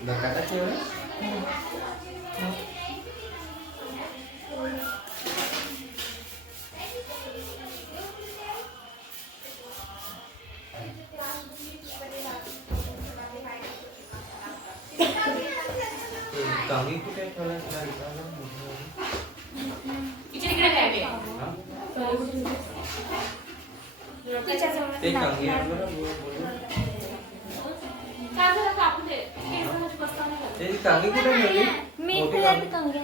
धक्काटाची एवढं कांगी कुठे ठेवलं ते कांगी ते कांगी कुठे ठेवली मी मोठी इकडे कांगी कंगे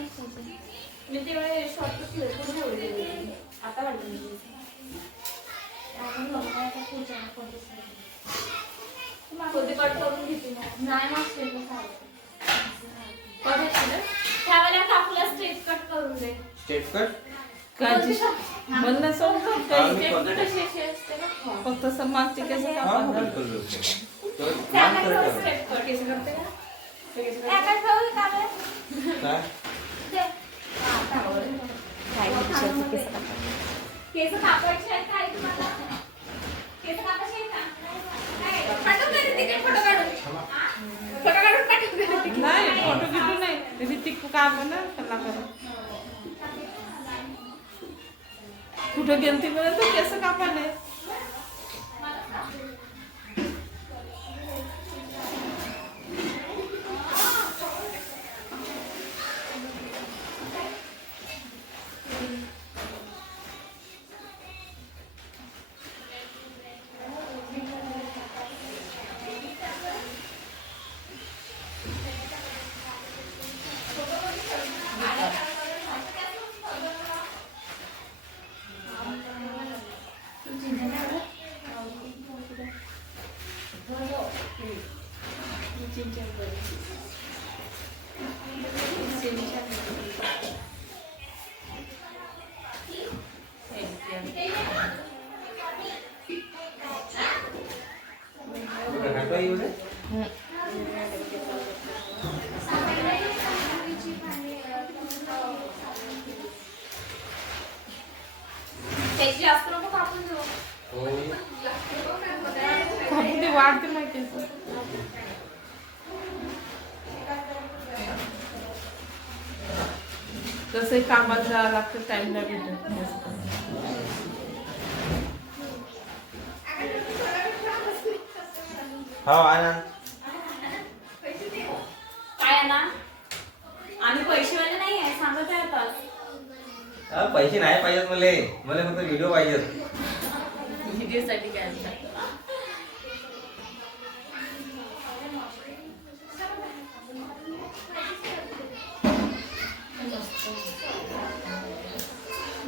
मी तेवढे शॉर्टकट ठेवले ठेवले आता वाटलं कोणते कट करून घेते नाही मग त्यावेळेला कापूला स्ट्रेट कट करून दे. स्टेट कट काची म्हणणं समजून काही आम्ही स्ट्रेट पण- कट अशी असते ना. फक्त समाजचे केस हा कापणार. बिलकुल बिलकुल तर त्या मान काय करत करू स्ट्रेट कट केस करते का? ते केस करते? काय करू कागद काय दे केस कापायचे आहेत काय तुम्हाला? केस कापायचे आहेत का? काय? पाठवून दे तिकडे फोटो काढून. फोटो काढून पाठवून दे तिकडे. नाही फोटो बिटू नाही ऋतिक काम आहे ना त्याला करा कुठं गेलती बरं तू केस कापाले हटवा येऊ दे त्याची जास्त नको कापून देऊ. हो कापून ते वाढते नाही केस तसंही कामात जावं लागतं टाइम नाही भेटत हो आणा काय आहे ना? आम्ही पैसेवाले नाही आहे सांगत आहे आता. पैसे नाही पाहिजेत मला मला फक्त व्हिडिओ पाहिजेत व्हिडिओसाठी काय आणतात?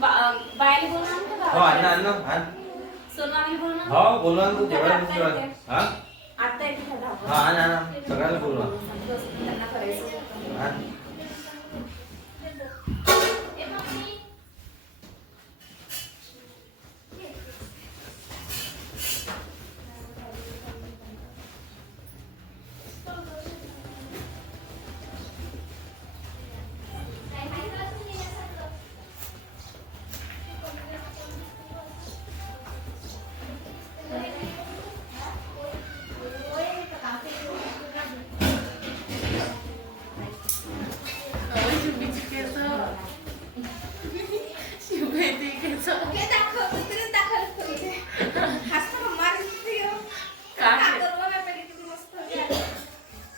बायला बोलून आणतो हो का? अण्णा अण्णा आण सोनू आम्ही बोलून आणतो? हो बोलवा ना तू जेवढा दिसतो हा आता येते का धावपळ? हा आणा आणा सगळ्याला बोलवा त्यांना करायचं. आण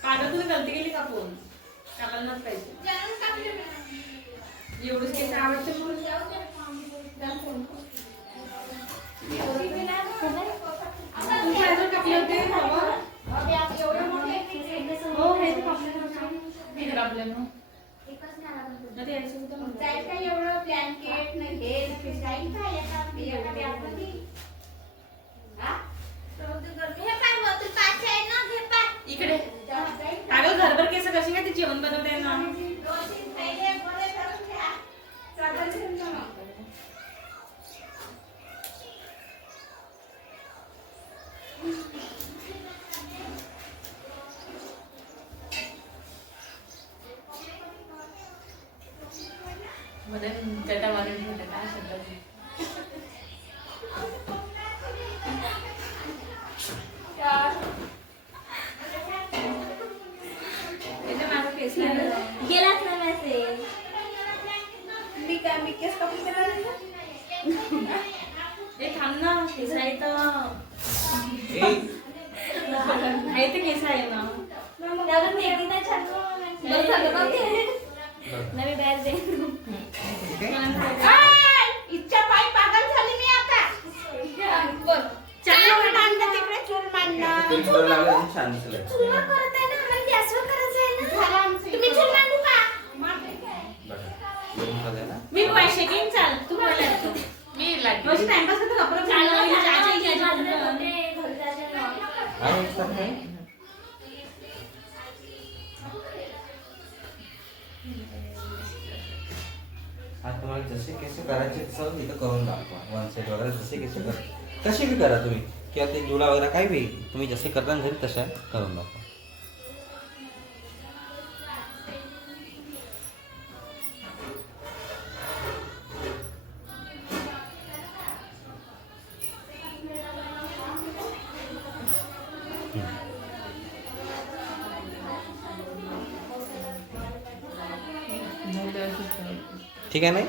कागद गलती केली कापून कापायलाच पाहिजे. एवढंच केस आवडते म्हणून तुमच्या अजून कापले होते हो हे ते कापले होते. हे कापले मग ते यायचं होतं म्हणून. इकडे अगं घरभर केस कशी काय ते जेवण बनवते ना मध्ये चटा मारून ठेवते काय शब्दाची गेलाच ना मेसेज. मी केस कापून देणार आहे का? ते थांब ना केस आहे तर ए, आहे ते केस आहे ना. त्यावर ते एकदा छान बरं झालं ना ते. नवी बॅग दे. इच्छा पायी पागल झाली मी आता. बोल. चूल मांडणं तिकडे चूल मांडणं. बरं लागलं आणि छान दिसलं. चुलवर करत आहे ना मला गॅसवर करायचं आहे ना. झालं आमचं. तुम्ही चूल मांडू का? बरं. जेवण झालं ना? मी पैसे घेईन चाल तू बोला मी लागली. रोज टाइमपास करतो कपडे चालू आहे एकसाथ काय? आज तुम्हाला जसे केस करायचे तसं इथं करून दाखवा. वन सेट वगैरे जसे केस कर कसे बी करा तुम्ही किंवा ते जुडा वगैरे काय बी तुम्ही जसे करता ना घरी तशा करून दाखवा. ठीक आहे नाही?